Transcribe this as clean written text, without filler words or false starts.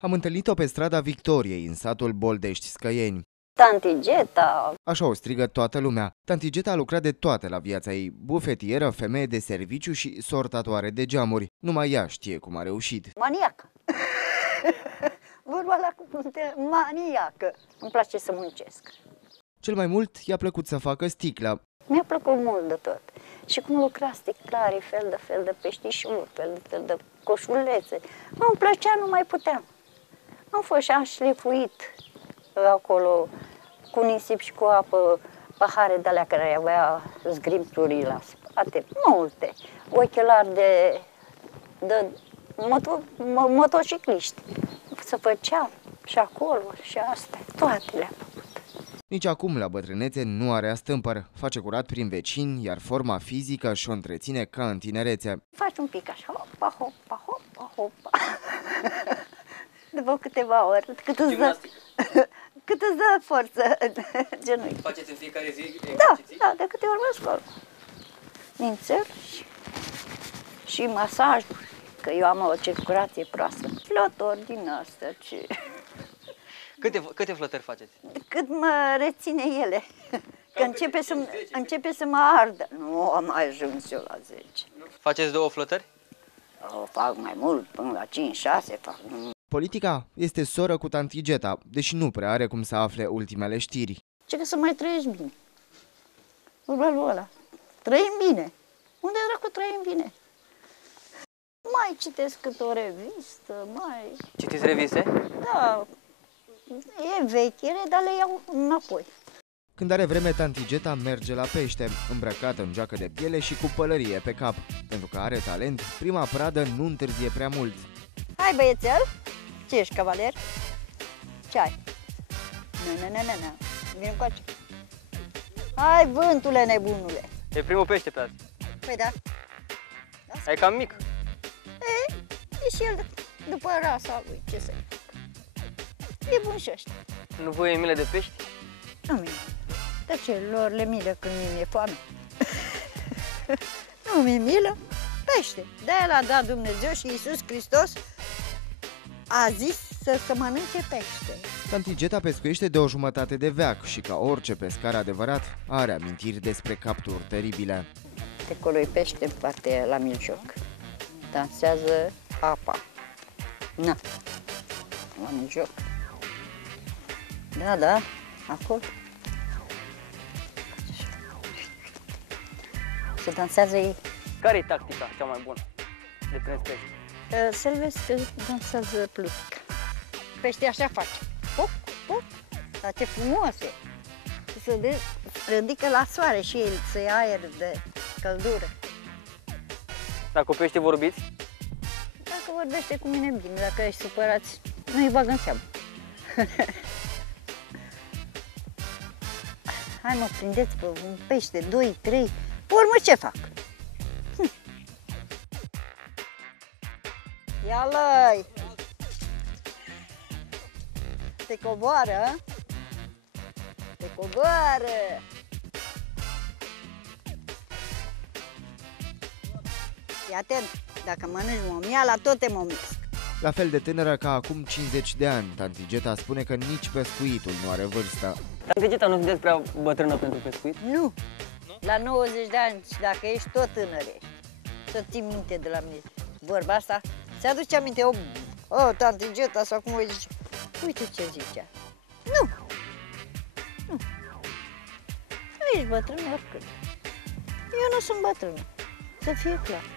Am întâlnit-o pe strada Victoriei, în satul Boldești-Scăieni. Tanti Geta! Așa o strigă toată lumea. Tanti Geta a lucrat de toate la viața ei: bufetieră, femeie de serviciu și sortatoare de geamuri. Numai ea știe cum a reușit. Maniacă! Vorba la maniacă! Îmi place să muncesc. Cel mai mult i-a plăcut să facă sticla. Mi-a plăcut mult de tot. Și cum lucra sticlarii, fel de peștișuri, fel de coșulețe. Îmi plăcea, nu mai puteam. Am fost și am șlefuit acolo cu nisip și cu apă pahare de alea care avea zgrimpturi la spate, multe. Ochelari de motocicliști. Se făceam și acolo și astea, toate le-am făcut. Nici acum, la bătrânețe, nu are astâmpăr. Face curat prin vecini, iar forma fizică și-o întreține ca în tinerețe. Faci un pic așa, hopa, hopa, hopa, hopa. După câteva ori, cât îți dă forță genunchi. Faceți în fiecare zi? Da, de câte ori mă scol. Mințel și masaj, că eu am o circulație proastă. Floturi din astea, ce... Câte flotări faceți? Cât mă reține ele, că începe să mă ardă. Nu am mai ajuns eu la 10. Faceți 2 flotări? O fac mai mult, până la 5-6 fac. Politica este soră cu tanti Geta, deși nu prea are cum să afle ultimele știri. Ce că să mai trăiești bine. Vorba lui ăla. Trăim bine. Unde dracu trăim bine? Mai citesc câte o revistă, mai... Citiți reviste? Da, e vechire, dar le iau înapoi. Când are vreme, tanti Geta merge la pește, îmbrăcată în geacă de piele și cu pălărie pe cap. Pentru că are talent, prima pradă nu întârzie prea mult. Hai, băiețel! Ce ești, cavaler? Ce ai? Nu. Vin încoace. Hai, vântule, nebunule! E primul pește pe azi. Păi da. E cam mic. E și el după rasa lui, ce să-i fac. E bun și ăștia. Nu vă e milă de pești? Nu mi-e. De ce lor le milă când mi-e foame? Nu mi-e milă. Pește. De-aia l-a dat Dumnezeu și Iisus Hristos a zis să mănânce pește. Tanti Geta pescuiește de o jumătate de veac și, ca orice pescar adevărat, are amintiri despre capturi teribile. Acolo e pește în partea la mijloc. Dansează apa. Na, la mijloc. Da, acolo. Se dansează ei. Care e tactica cea mai bună de prins pește? Să-l vezi că dansează plutica. Pește așa face. Pop, pop. Dar ce frumos e. Se ridică la soare și el să ia aer de căldură. Dacă cu pește vorbiți? Dacă vorbește cu mine bine, dacă ești supărați, nu-i bag în seamă. Hai mă, prindeți pe un pește, 2, 3, urmă ce fac? Ia-l-i! Te coboară? Te coboară! Fii atent, dacă mănânci momiala, tot te momesc. La fel de tânără ca acum 50 de ani, tanti Geta spune că nici pescuitul nu are vârstă. Tanti Geta, nu sunteți prea bătrână pentru pescuit? Nu! La 90 de ani, și dacă ești tot tânăr ești. Să ții minte de la mine. Vorba asta, ți-aduce aminte? Tanti Geta, sau cum o zice. Uite ce zicea. Nu! Nu ești bătrân oricând. Eu nu sunt bătrână. Să fie clar.